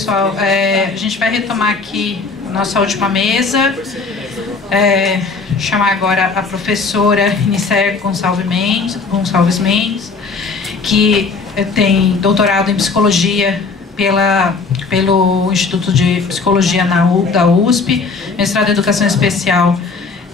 pessoal, a gente vai retomar aqui nossa última mesa. Chamar agora a professora Nicéia Gonçalves Mendes, que tem doutorado em psicologia pelo Instituto de Psicologia da USP, mestrado em educação especial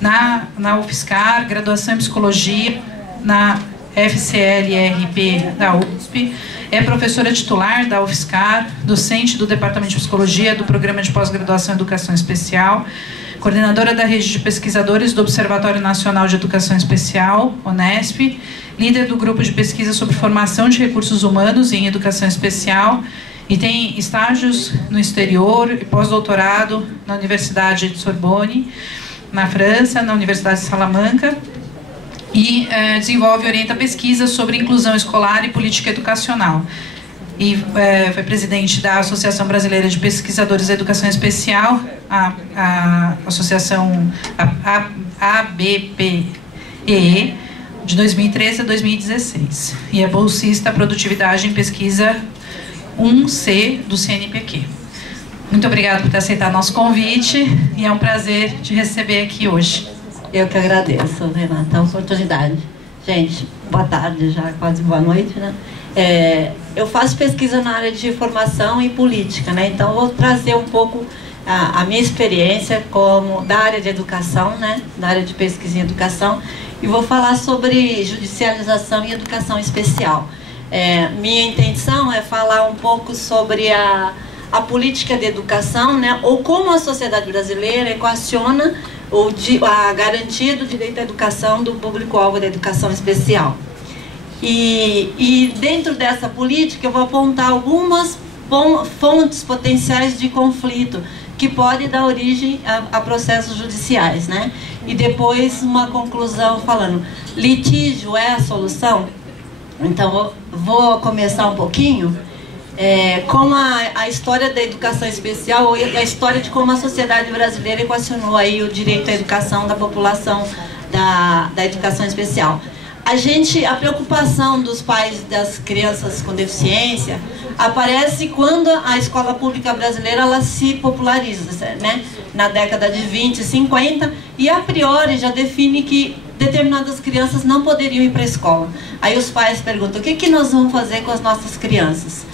na UFSCar, graduação em psicologia na FCLRP da USP, é professora titular da UFSCar, docente do Departamento de Psicologia do Programa de Pós-Graduação em Educação Especial, coordenadora da rede de pesquisadores do Observatório Nacional de Educação Especial, ONESP, líder do grupo de pesquisa sobre formação de recursos humanos em educação especial, e tem estágios no exterior e pós-doutorado na Universidade de Sorbonne, na França, na Universidade de Salamanca, e desenvolve e orienta pesquisas sobre inclusão escolar e política educacional. E foi presidente da Associação Brasileira de Pesquisadores da Educação Especial, a Associação ABPEE, de 2013 a 2016. E é bolsista Produtividade em Pesquisa 1C do CNPq. Muito obrigada por ter aceitado nosso convite e é um prazer te receber aqui hoje. Eu que agradeço, Renata, a oportunidade. Gente, boa tarde já, quase boa noite, né? Eu faço pesquisa na área de formação e política, né? Então, eu vou trazer um pouco a minha experiência da área de educação, né? Da área de pesquisa em educação, e vou falar sobre judicialização e educação especial. Minha intenção é falar um pouco sobre a política de educação, né? Ou como a sociedade brasileira equaciona a garantia do direito à educação do público-alvo da educação especial. E dentro dessa política eu vou apontar algumas fontes potenciais de conflito que podem dar origem a processos judiciais, né? E depois uma conclusão falando, litígio é a solução? Então vou começar um pouquinho com a história da educação especial e a história de como a sociedade brasileira equacionou aí o direito à educação da população da educação especial. A preocupação dos pais das crianças com deficiência aparece quando a escola pública brasileira ela se populariza, né? Na década de 20 e 50, e a priori já define que determinadas crianças não poderiam ir para a escola. Aí os pais perguntam, o que nós vamos fazer com as nossas crianças?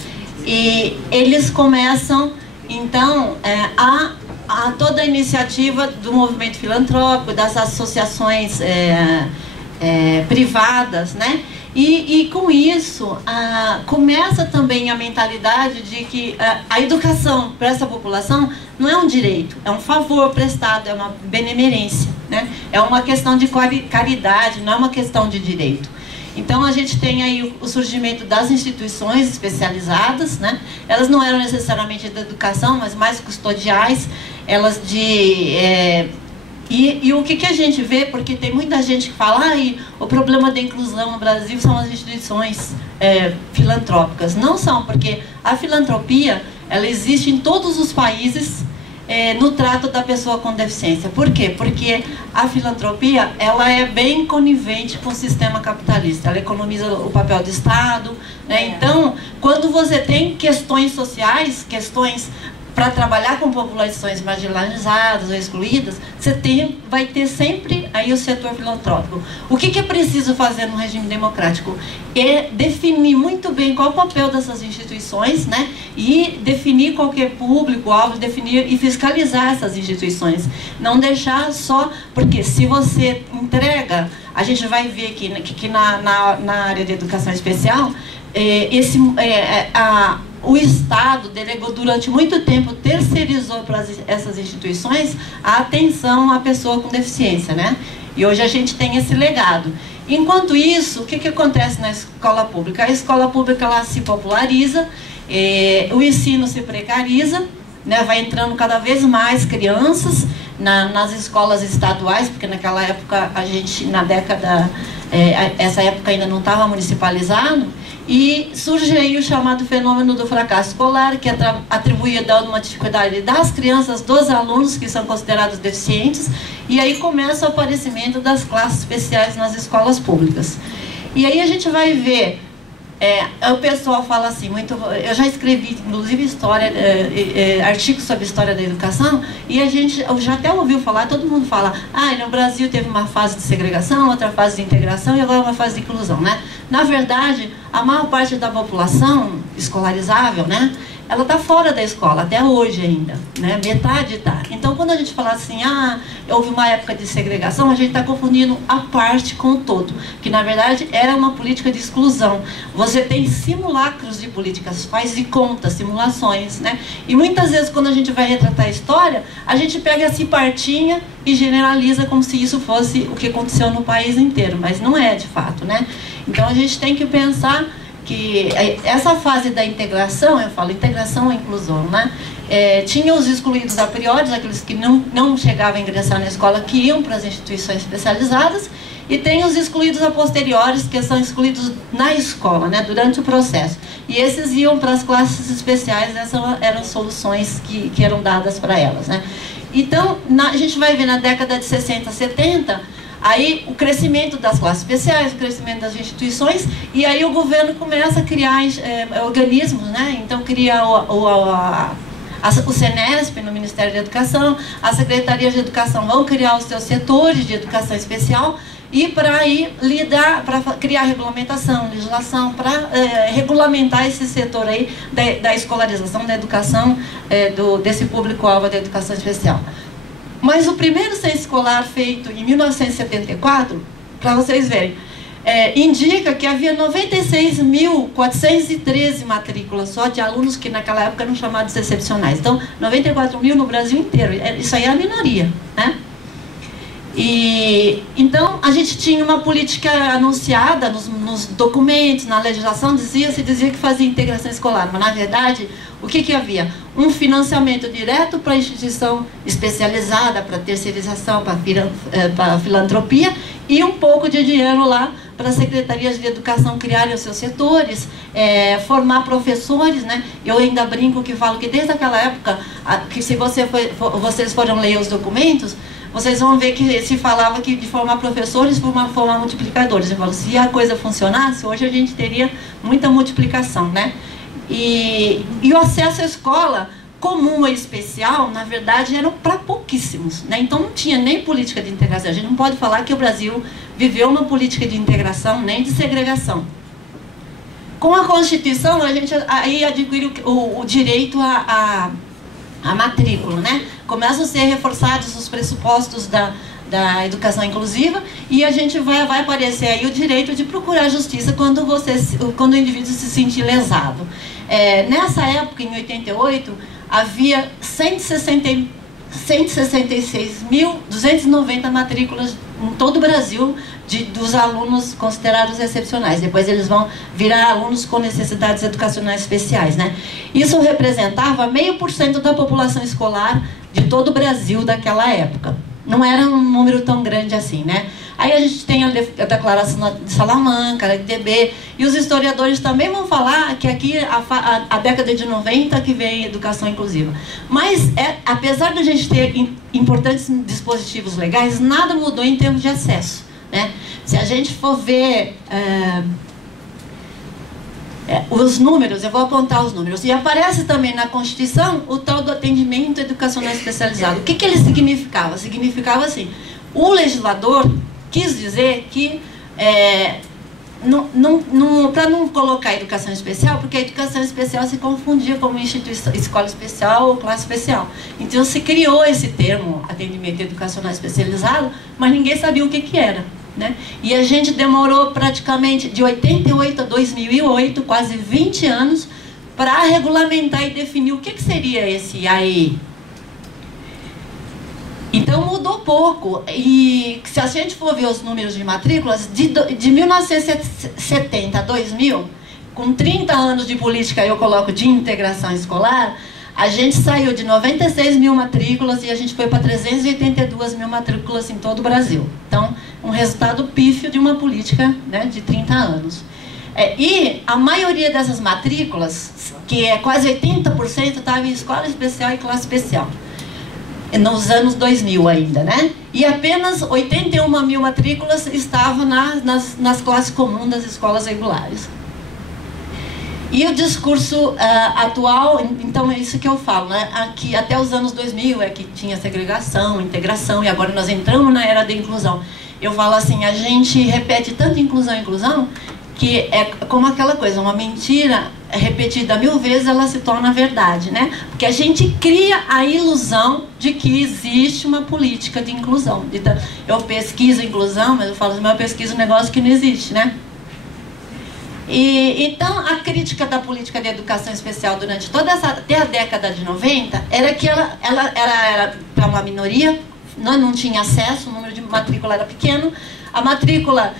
E eles começam, então, a toda a iniciativa do movimento filantrópico, das associações privadas, né? E com isso, começa também a mentalidade de que a educação para essa população não é um direito, é um favor prestado, é uma benemerência, né? É uma questão de caridade, não é uma questão de direito. Então a gente tem aí o surgimento das instituições especializadas, né? Elas não eram necessariamente da educação, mas mais custodiais, elas E o que a gente vê, porque tem muita gente que fala o problema da inclusão no Brasil são as instituições filantrópicas. Não são, porque a filantropia ela existe em todos os países no trato da pessoa com deficiência. Por quê? Porque a filantropia ela é bem conivente com o sistema capitalista, ela economiza o papel do Estado, né? Então, quando você tem questões sociais, questões para trabalhar com populações marginalizadas ou excluídas, vai ter sempre aí o setor filantrópico. O que é preciso fazer no regime democrático? É definir muito bem qual é o papel dessas instituições, né? E definir qualquer público-alvo, definir e fiscalizar essas instituições. Não deixar só, porque se você entrega, a gente vai ver que na área de educação especial, o Estado delegou durante muito tempo, terceirizou para essas instituições a atenção à pessoa com deficiência, né? E hoje a gente tem esse legado. Enquanto isso, o que acontece na escola pública? A escola pública ela se populariza, o ensino se precariza, né? Vai entrando cada vez mais crianças nas escolas estaduais, porque naquela época, essa época ainda não estava municipalizado, e surge aí o chamado fenômeno do fracasso escolar, que é atribuído a uma dificuldade das crianças, dos alunos que são considerados deficientes, e aí começa o aparecimento das classes especiais nas escolas públicas. E aí a gente vai ver O pessoal fala assim, eu já escrevi, inclusive, artigos sobre história da educação, e a gente já até ouviu falar, todo mundo fala, no Brasil teve uma fase de segregação, outra fase de integração e agora uma fase de inclusão, né? Na verdade, a maior parte da população escolarizável, né, ela está fora da escola, até hoje ainda, né? Metade está. Então, quando a gente fala assim, houve uma época de segregação, a gente está confundindo a parte com o todo, que na verdade era uma política de exclusão. Você tem simulacros de políticas, faz de conta, simulações, né? E muitas vezes, quando a gente vai retratar a história, a gente pega essa partinha e generaliza como se isso fosse o que aconteceu no país inteiro, mas não é de fato, né? Então, a gente tem que pensar que essa fase da integração, eu falo integração e inclusão, né? Tinha os excluídos a priori, aqueles que não chegavam a ingressar na escola, que iam para as instituições especializadas, e tem os excluídos a posteriores, que são excluídos na escola, né, durante o processo. E esses iam para as classes especiais, essas eram soluções que eram dadas para elas, né? Então, a gente vai ver na década de 60, 70... aí o crescimento das classes especiais, o crescimento das instituições, e aí o governo começa a criar organismos, né? Então cria o Senesp no Ministério da Educação, as secretarias de educação vão criar os seus setores de educação especial, e para aí para criar regulamentação, legislação, para regulamentar esse setor aí da escolarização, da educação, desse público-alvo da educação especial. Mas o primeiro censo escolar feito em 1974, para vocês verem, indica que havia 96.413 matrículas só de alunos que naquela época eram chamados excepcionais. Então, 94 mil no Brasil inteiro. Isso aí é a minoria, né? Então, a gente tinha uma política anunciada nos documentos, na legislação, dizia que fazia integração escolar, mas na verdade, o que havia? Um financiamento direto para a instituição especializada, para terceirização, para filantropia, e um pouco de dinheiro lá para as secretarias de educação criarem os seus setores, formar professores, né? Eu ainda brinco que falo que desde aquela época, que se vocês foram ler os documentos, vocês vão ver que se falava que de formar professores, formar multiplicadores. Eu falo, se a coisa funcionasse, hoje a gente teria muita multiplicação, né? E o acesso à escola comum e especial, na verdade, eram para pouquíssimos, né? Então não tinha nem política de integração. A gente não pode falar que o Brasil viveu uma política de integração, nem de segregação. Com a Constituição, a gente aí adquire o direito à matrícula, né? Começam a ser reforçados os pressupostos da educação inclusiva, e a gente vai aparecer aí o direito de procurar justiça quando o indivíduo se sentir lesado. Nessa época, em 88, havia 166.290 matrículas em todo o Brasil dos alunos considerados excepcionais. Depois eles vão virar alunos com necessidades educacionais especiais, né? Isso representava 0,5% da população escolar de todo o Brasil daquela época. Não era um número tão grande assim, né? Aí a gente tem a Declaração de Salamanca, a LDB, e os historiadores também vão falar que aqui a década de 90 que vem a educação inclusiva. Mas, apesar de a gente ter importantes dispositivos legais, nada mudou em termos de acesso, né? Se a gente for ver os números, eu vou apontar os números, e aparece também na Constituição o tal do atendimento educacional especializado. O que ele significava? Significava assim, o legislador quis dizer que, para não colocar educação especial, porque a educação especial se confundia como escola especial ou classe especial. Então se criou esse termo, atendimento educacional especializado, mas ninguém sabia o que era, né? E a gente demorou praticamente de 88 a 2008, quase 20 anos, para regulamentar e definir o que seria esse AEI. Então mudou pouco, e se a gente for ver os números de matrículas, de 1970 a 2000, com 30 anos de política, eu coloco de integração escolar, a gente saiu de 96 mil matrículas e a gente foi para 382 mil matrículas em todo o Brasil. Então, um resultado pífio de uma política, né, de 30 anos. E a maioria dessas matrículas, que é quase 80%, estava em escola especial e classe especial. Nos anos 2000 ainda, né? E apenas 81 mil matrículas estavam nas classes comuns das escolas regulares. E o discurso atual, então é isso que eu falo, né? Aqui, até os anos 2000 é que tinha segregação, integração, e agora nós entramos na era da inclusão. Eu falo assim, a gente repete tanto inclusão, que é como aquela coisa, uma mentira repetida 1000 vezes, ela se torna verdade, né? Porque a gente cria a ilusão de que existe uma política de inclusão. Então, eu pesquiso inclusão, mas eu falo assim, eu pesquiso um negócio que não existe, né? Então, a crítica da política de educação especial durante toda até a década de 90 era que ela era para uma minoria, não tinha acesso, o número de matrícula era pequeno, a matrícula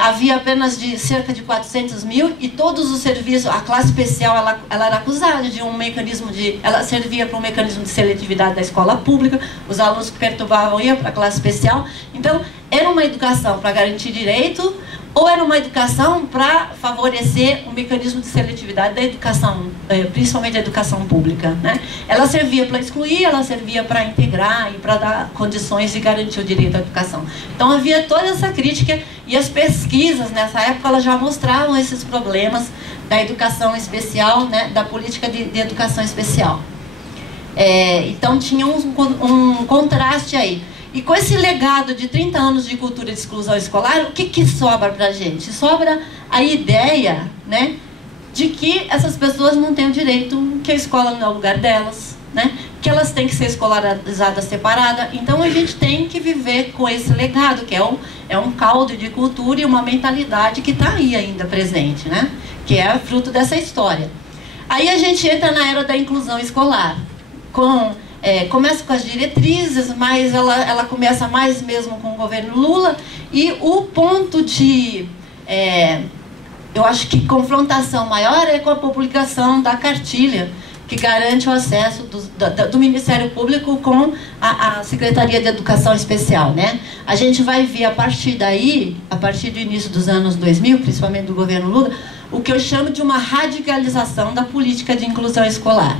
havia apenas de cerca de 400 mil e todos os serviços, a classe especial, ela era acusada de um mecanismo ela servia para um mecanismo de seletividade da escola pública, os alunos que perturbavam iam para a classe especial, então era uma educação para garantir direito, ou era uma educação para favorecer o mecanismo de seletividade da educação, principalmente a educação pública, né? Ela servia para excluir, ela servia para integrar e para dar condições de garantir o direito à educação. Então havia toda essa crítica e as pesquisas nessa época elas já mostravam esses problemas da educação especial, né? Da política de educação especial. Então tinha um contraste aí. E com esse legado de 30 anos de cultura de exclusão escolar, o que sobra para a gente? Sobra a ideia, né, de que essas pessoas não têm o direito, que a escola não é o lugar delas, né, que elas têm que ser escolarizadas separadas. Então a gente tem que viver com esse legado, que é um caldo de cultura e uma mentalidade que está aí ainda presente, né, que é fruto dessa história. Aí a gente entra na era da inclusão escolar, começa com as diretrizes, mas ela começa mais mesmo com o governo Lula, e o ponto de, eu acho que confrontação maior é com a publicação da cartilha, que garante o acesso do Ministério Público com a Secretaria de Educação Especial, né? A gente vai ver a partir daí, a partir do início dos anos 2000, principalmente do governo Lula, o que eu chamo de uma radicalização da política de inclusão escolar.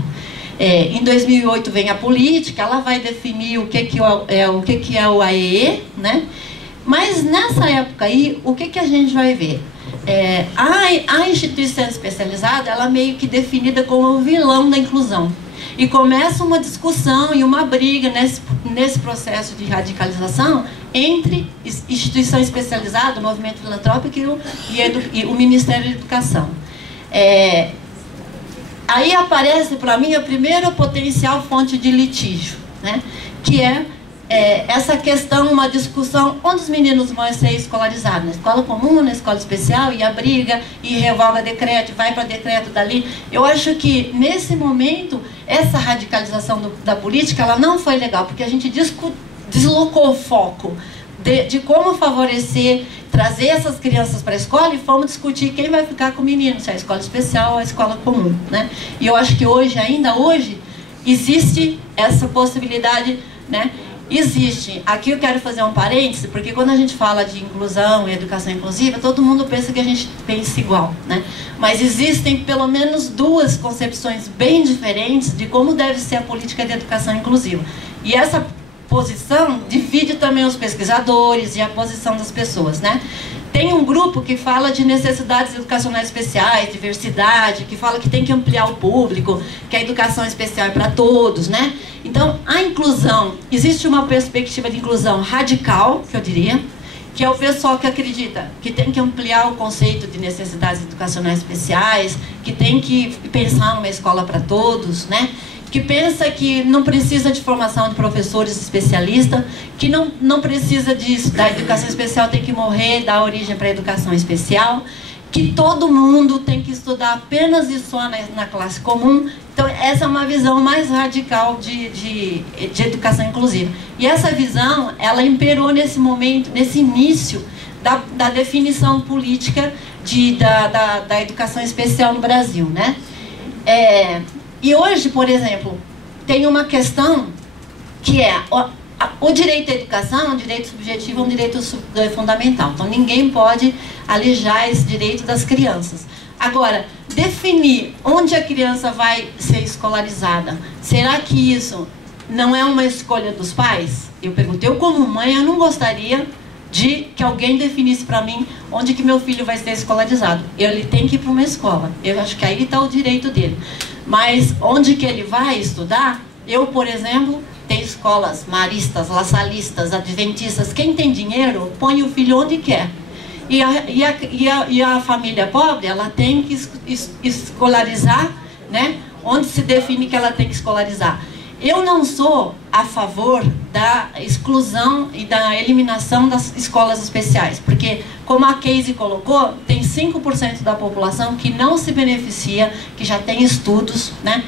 Em 2008 vem a política, ela vai definir o que é o AEE, né? Mas nessa época aí, o que a gente vai ver? A instituição especializada, ela meio que definida como o vilão da inclusão. E começa uma discussão e uma briga nesse processo de radicalização entre instituição especializada, o movimento filantrópico e o Ministério da Educação. Aí aparece para mim a primeira potencial fonte de litígio, né? Que essa questão, uma discussão onde os meninos vão ser escolarizados, na escola comum, na escola especial, e a briga, e revoga decreto, vai para decreto dali. Eu acho que nesse momento essa radicalização da política ela não foi legal, porque a gente deslocou o foco de como favorecer, trazer essas crianças para a escola, e fomos discutir quem vai ficar com o menino, se é a escola especial ou a escola comum, né? E eu acho que ainda hoje, existe essa possibilidade, né? Existe, aqui eu quero fazer um parêntese, porque quando a gente fala de inclusão e educação inclusiva, todo mundo pensa que a gente pensa igual, né? Mas existem pelo menos duas concepções bem diferentes de como deve ser a política de educação inclusiva. E essa posição divide também os pesquisadores e a posição das pessoas, né? Tem um grupo que fala de necessidades educacionais especiais, diversidade, que fala que tem que ampliar o público, que a educação especial é para todos, né? Então, a inclusão, existe uma perspectiva de inclusão radical, que eu diria, que é o pessoal que acredita que tem que ampliar o conceito de necessidades educacionais especiais, que tem que pensar numa escola para todos, né? Que pensa que não precisa de formação de professores especialistas, que não precisa da educação especial, tem que morrer, dar origem para a educação especial, que todo mundo tem que estudar apenas e só na classe comum. Então, essa é uma visão mais radical de educação inclusiva. E essa visão, ela imperou nesse momento, nesse início da definição política da educação especial no Brasil, né? E hoje, por exemplo, tem uma questão que é o direito à educação é um direito subjetivo, é um direito fundamental. Então, ninguém pode alijar esse direito das crianças. Agora, definir onde a criança vai ser escolarizada, será que isso não é uma escolha dos pais? Eu perguntei, eu como mãe, eu não gostaria de que alguém definisse para mim onde que meu filho vai ser escolarizado. Ele tem que ir para uma escola. Eu acho que aí está o direito dele. Mas onde que ele vai estudar? Eu, por exemplo, tenho escolas maristas, laçalistas, adventistas. Quem tem dinheiro, põe o filho onde quer. E a família pobre, ela tem que escolarizar, né? Onde se define que ela tem que escolarizar. Eu não sou a favor da exclusão e da eliminação das escolas especiais, porque, como a Casey colocou, tem 5% da população que não se beneficia, que já tem estudos, né?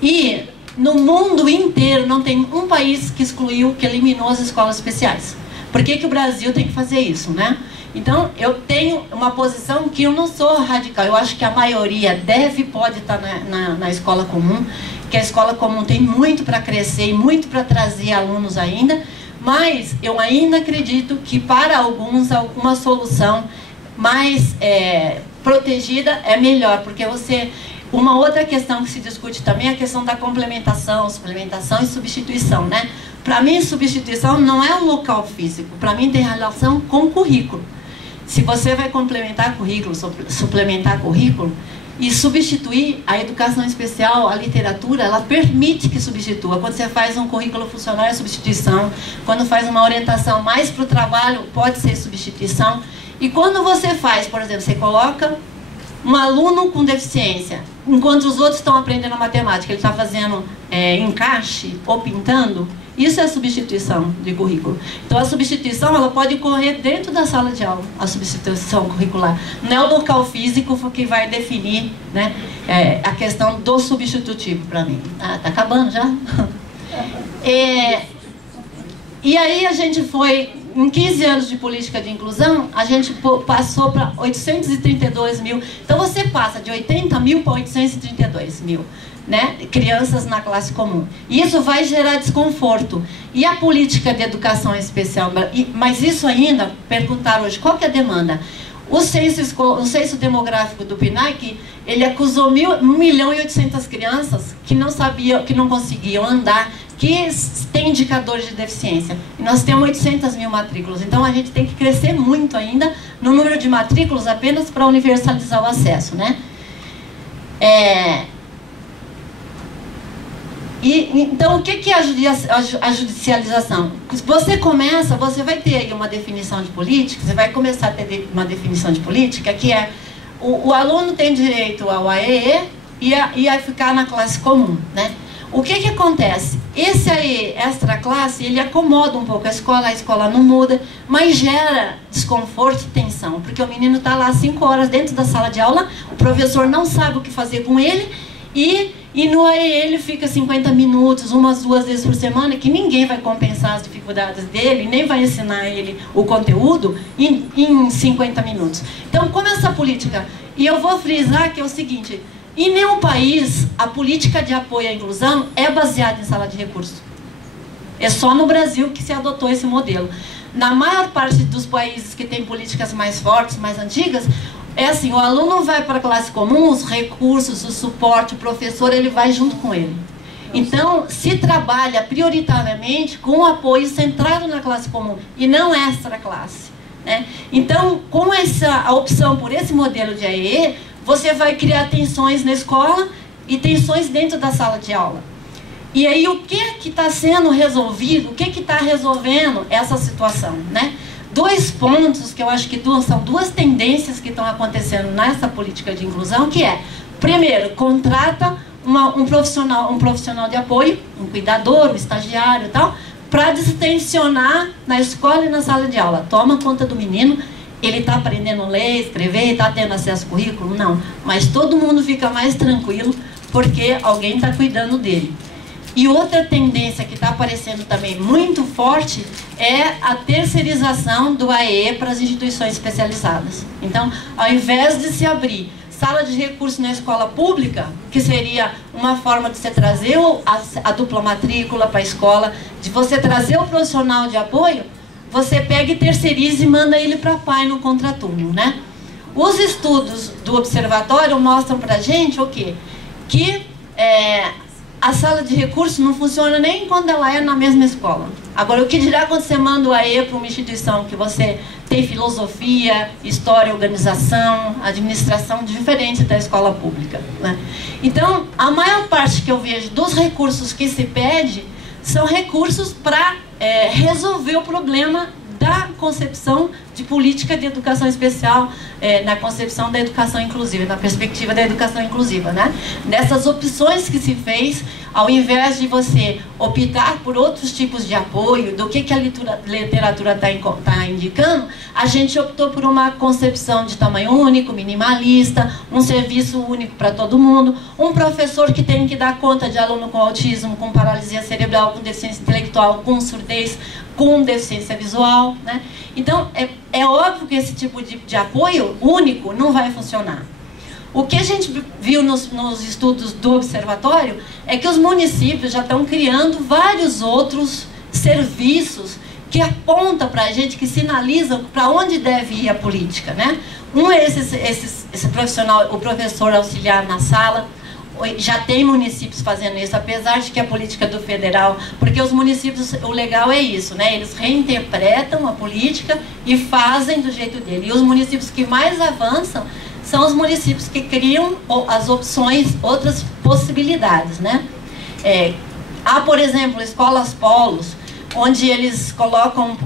E no mundo inteiro não tem um país que excluiu, que eliminou as escolas especiais. Por que que o Brasil tem que fazer isso, né? Então, eu tenho uma posição que eu não sou radical. Eu acho que a maioria pode estar na escola comum, que a escola comum tem muito para crescer e muito para trazer alunos ainda, mas eu ainda acredito que para alguns, alguma solução mais protegida é melhor, porque uma outra questão que se discute também é a questão da complementação, suplementação e substituição, né? Para mim, substituição não é um local físico, para mim tem relação com o currículo. Se você vai complementar currículo, suplementar currículo e substituir a educação especial, a literatura, ela permite que substitua. Quando você faz um currículo funcional, é substituição. Quando faz uma orientação mais para o trabalho, pode ser substituição. E quando você faz, por exemplo, você coloca um aluno com deficiência, enquanto os outros estão aprendendo a matemática, ele está fazendo encaixe ou pintando, isso é substituição de currículo. Então a substituição, ela pode ocorrer dentro da sala de aula, a substituição curricular. Não é o local físico que vai definir, né, a questão do substitutivo para mim. Ah, tá acabando já? E aí a gente foi, em 15 anos de política de inclusão, a gente passou para 832 mil. Então você passa de 80 mil para 832 mil. Né, crianças na classe comum. E isso vai gerar desconforto. E a política de educação especial, mas isso ainda, perguntaram hoje, qual que é a demanda? O censo demográfico do PNAE, ele acusou 1.800.000 crianças que não sabiam, que não conseguiam andar, que têm indicadores de deficiência. E nós temos 800 mil matrículas. Então a gente tem que crescer muito ainda no número de matrículas apenas para universalizar o acesso, né? Então, o que é a judicialização? Você vai ter aí uma definição de política, você vai começar a ter uma definição de política, que é o aluno tem direito ao AEE e a ficar na classe comum, né? O que acontece? Esse AEE extra classe, ele acomoda um pouco a escola não muda, mas gera desconforto e tensão, porque o menino está lá 5 horas dentro da sala de aula, o professor não sabe o que fazer com ele, e no AEE ele fica 50 minutos, umas 2 vezes por semana, que ninguém vai compensar as dificuldades dele, nem vai ensinar ele o conteúdo em 50 minutos. Então, como essa política... E eu vou frisar que é o seguinte, em nenhum país a política de apoio à inclusão é baseada em sala de recursos. É só no Brasil que se adotou esse modelo. Na maior parte dos países que têm políticas mais fortes, mais antigas, é assim, o aluno vai para a classe comum, os recursos, o suporte, o professor, ele vai junto com ele. Então, se trabalha prioritariamente com o apoio centrado na classe comum e não extra classe, né? Então, com a opção por esse modelo de AEE, você vai criar tensões na escola e tensões dentro da sala de aula. E aí, o que está sendo resolvido, o que está resolvendo essa situação, né? 2 pontos que eu acho que são 2 tendências que estão acontecendo nessa política de inclusão, que é, primeiro, contrata um profissional de apoio, um cuidador, um estagiário e tal, para distensionar na escola e na sala de aula. Toma conta do menino, ele está aprendendo a ler, escrever, está tendo acesso ao currículo? Não. Mas todo mundo fica mais tranquilo porque alguém está cuidando dele. E outra tendência que está aparecendo também muito forte é a terceirização do AEE para as instituições especializadas. Então, ao invés de se abrir sala de recursos na escola pública, que seria uma forma de você trazer a dupla matrícula para a escola, de você trazer o profissional de apoio, você pega e terceiriza e manda ele para pai no contraturno, né? Os estudos do observatório mostram para a gente o quê? Que a sala de recursos não funciona nem quando ela é na mesma escola. Agora, o que dirá quando você manda o AE para uma instituição que você tem filosofia, história, organização, administração diferente da escola pública, né? Então, a maior parte que eu vejo dos recursos que se pede são recursos para resolver o problema da concepção de política de educação especial, na concepção da educação inclusiva, na perspectiva da educação inclusiva, né? Nessas opções que se fez, ao invés de você optar por outros tipos de apoio, do que a literatura está indicando, a gente optou por uma concepção de tamanho único, minimalista, um serviço único para todo mundo, um professor que tem que dar conta de aluno com autismo, com paralisia cerebral, com deficiência intelectual, com surdez, com deficiência visual, né? Então, é óbvio que esse tipo de apoio único não vai funcionar. O que a gente viu nos estudos do observatório é que os municípios já estão criando vários outros serviços que apontam para a gente, que sinalizam para onde deve ir a política, né? Um é esse profissional, o professor auxiliar na sala. Já tem municípios fazendo isso, apesar de que a política do federal, porque os municípios, o legal é isso, né? Eles reinterpretam a política e fazem do jeito dele. E os municípios que mais avançam são os municípios que criam as opções, outras possibilidades, né? Há, por exemplo, escolas polos, onde eles colocam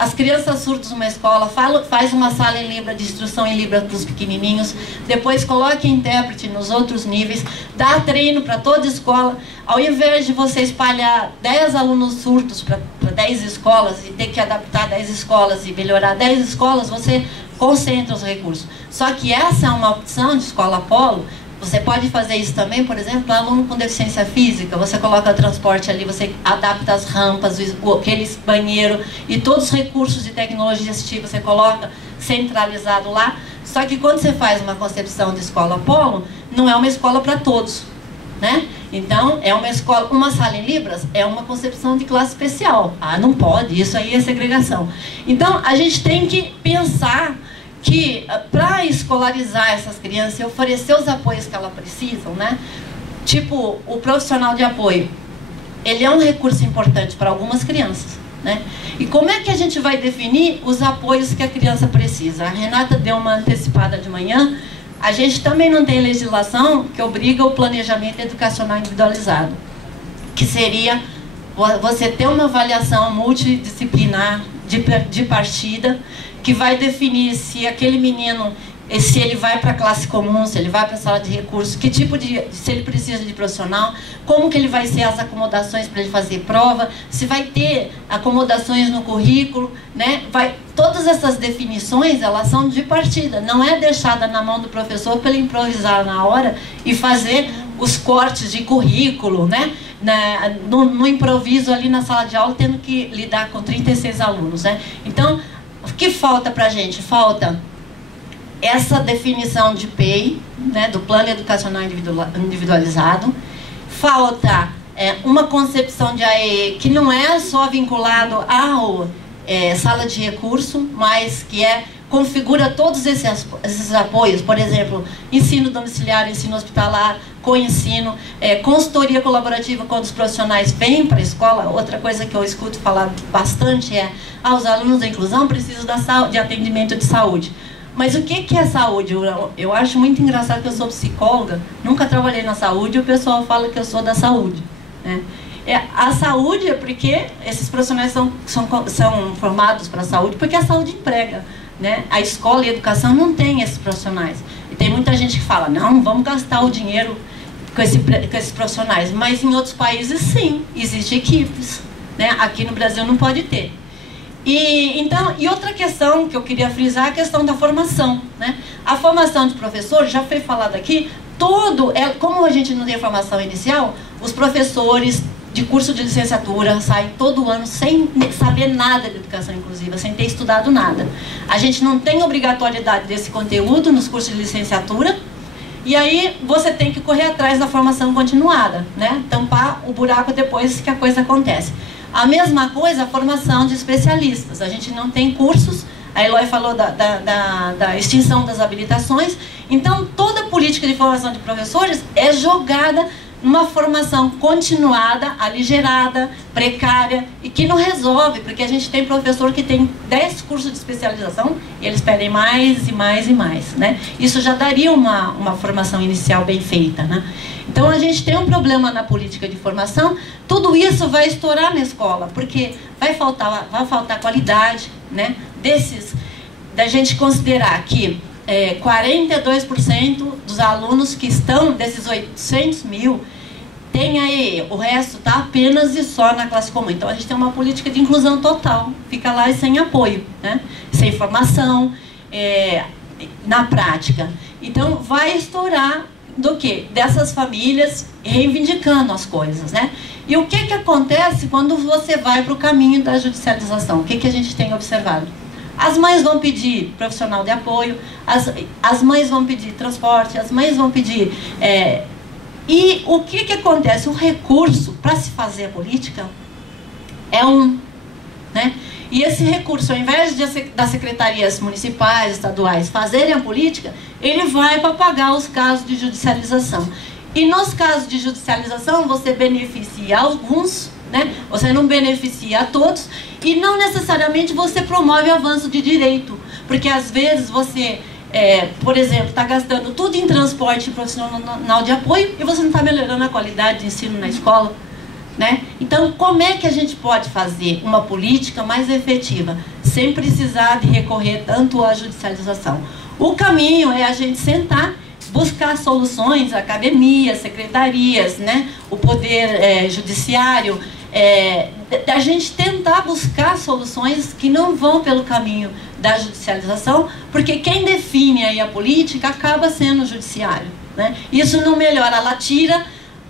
as crianças surdas numa escola, faz uma sala em Libra, de instrução em Libra para os pequenininhos, depois coloca intérprete nos outros níveis, dá treino para toda escola. Ao invés de você espalhar 10 alunos surdos para 10 escolas e ter que adaptar 10 escolas e melhorar 10 escolas, você concentra os recursos. Só que essa é uma opção de escola polo. Você pode fazer isso também, por exemplo, para aluno com deficiência física. Você coloca transporte ali, você adapta as rampas, aqueles banheiros e todos os recursos de tecnologia assistiva você coloca centralizado lá. Só que quando você faz uma concepção de escola polo, não é uma escola para todos, né? Então, é uma escola, uma sala em Libras é uma concepção de classe especial. Ah, não pode, isso aí é segregação. Então, a gente tem que pensar que para escolarizar essas crianças e oferecer os apoios que elas precisam, né? Tipo, o profissional de apoio, ele é um recurso importante para algumas crianças, né? E como é que a gente vai definir os apoios que a criança precisa? A Renata deu uma antecipada de manhã. A gente também não tem legislação que obriga o planejamento educacional individualizado, que seria você ter uma avaliação multidisciplinar de partida, que vai definir se aquele menino, se ele vai para a classe comum, se ele vai para a sala de recursos, que tipo se ele precisa de profissional, como que ele vai ser as acomodações para ele fazer prova, se vai ter acomodações no currículo, né? Todas essas definições, elas são de partida, não é deixada na mão do professor para ele improvisar na hora e fazer os cortes de currículo, né? No improviso ali na sala de aula, tendo que lidar com 36 alunos, né? Então, o que falta para a gente? Falta essa definição de PEI, né, do Plano Educacional Individualizado. Falta uma concepção de AE que não é só vinculado à sala de recurso, mas que configura todos esses apoios, por exemplo, ensino domiciliar, ensino hospitalar, co-ensino, consultoria colaborativa quando os profissionais vêm para a escola. Outra coisa que eu escuto falar bastante é: os alunos da inclusão precisam de atendimento de saúde. Mas o que é saúde? Eu acho muito engraçado que eu sou psicóloga, nunca trabalhei na saúde e o pessoal fala que eu sou da saúde, né? A saúde é porque esses profissionais são formados para a saúde, porque a saúde emprega, né? A escola e a educação não tem esses profissionais. E tem muita gente que fala: não, vamos gastar o dinheiro com esses profissionais. Mas em outros países, sim, existem equipes, né? Aqui no Brasil não pode ter. E outra questão que eu queria frisar é a questão da formação, né? A formação de professor, já foi falado aqui, como a gente não tem formação inicial, os professores de curso de licenciatura saem todo ano sem saber nada de educação inclusiva, sem ter estudado nada. A gente não tem obrigatoriedade desse conteúdo nos cursos de licenciatura, e aí você tem que correr atrás da formação continuada, né? Tampar o buraco depois que a coisa acontece. A mesma coisa a formação de especialistas. A gente não tem cursos, a Eloy falou da extinção das habilitações. Então, toda a política de formação de professores é jogada uma formação continuada, aligerada, precária e que não resolve, porque a gente tem professor que tem 10 cursos de especialização e eles pedem mais e mais e mais, né? Isso já daria uma formação inicial bem feita, né? Então a gente tem um problema na política de formação. Tudo isso vai estourar na escola, porque vai faltar qualidade, né? Da gente considerar que 42% dos alunos que estão, desses 800 mil, tem aí, o resto está apenas e só na classe comum. Então a gente tem uma política de inclusão total, fica lá sem apoio, né? Sem formação, na prática. Então vai estourar do quê? Dessas famílias reivindicando as coisas, né? E o que acontece quando você vai para o caminho da judicialização? O que a gente tem observado? As mães vão pedir profissional de apoio, as mães vão pedir transporte, as mães vão pedir... E o que acontece? O recurso para se fazer a política é né? E esse recurso, ao invés das secretarias municipais, estaduais fazerem a política, ele vai para pagar os casos de judicialização. E nos casos de judicialização, você beneficia alguns, né? Você não beneficia a todos, e não necessariamente você promove o avanço de direito, porque às vezes você, por exemplo, está gastando tudo em transporte profissional de apoio e você não está melhorando a qualidade de ensino na escola, né? Então, como é que a gente pode fazer uma política mais efetiva, sem precisar de recorrer tanto à judicialização? O caminho é a gente sentar, buscar soluções, academias, secretarias, né? O poder judiciário, a gente tentar buscar soluções que não vão pelo caminho da judicialização, porque quem define aí a política acaba sendo o judiciário, né? Isso não melhora, ela tira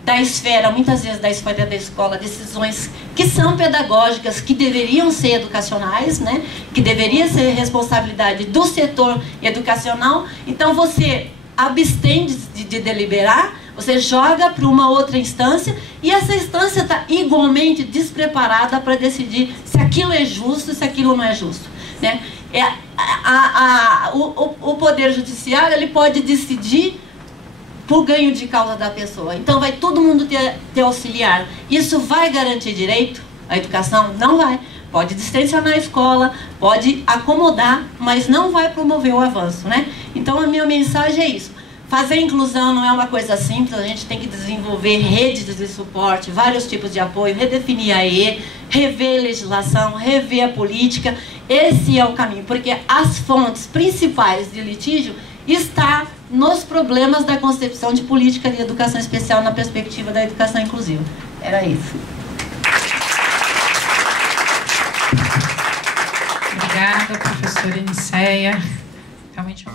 da esfera, muitas vezes da esfera da escola, decisões que são pedagógicas, que deveriam ser educacionais, né? Que deveria ser responsabilidade do setor educacional. Então você abstém de deliberar, você joga para uma outra instância, e essa instância está igualmente despreparada para decidir se aquilo é justo, se aquilo não é justo, né? O poder judiciário, ele pode decidir por ganho de causa da pessoa. Então vai todo mundo ter auxiliar. Isso vai garantir direito à educação? Não vai. Pode distensionar a escola, pode acomodar, mas não vai promover o avanço, né? Então a minha mensagem é isso. Fazer inclusão não é uma coisa simples, a gente tem que desenvolver redes de suporte, vários tipos de apoio, redefinir a EE, rever a legislação, rever a política. Esse é o caminho, porque as fontes principais de litígio estão nos problemas da concepção de política de educação especial na perspectiva da educação inclusiva. Era isso. Obrigada, professora Nicéia. Realmente...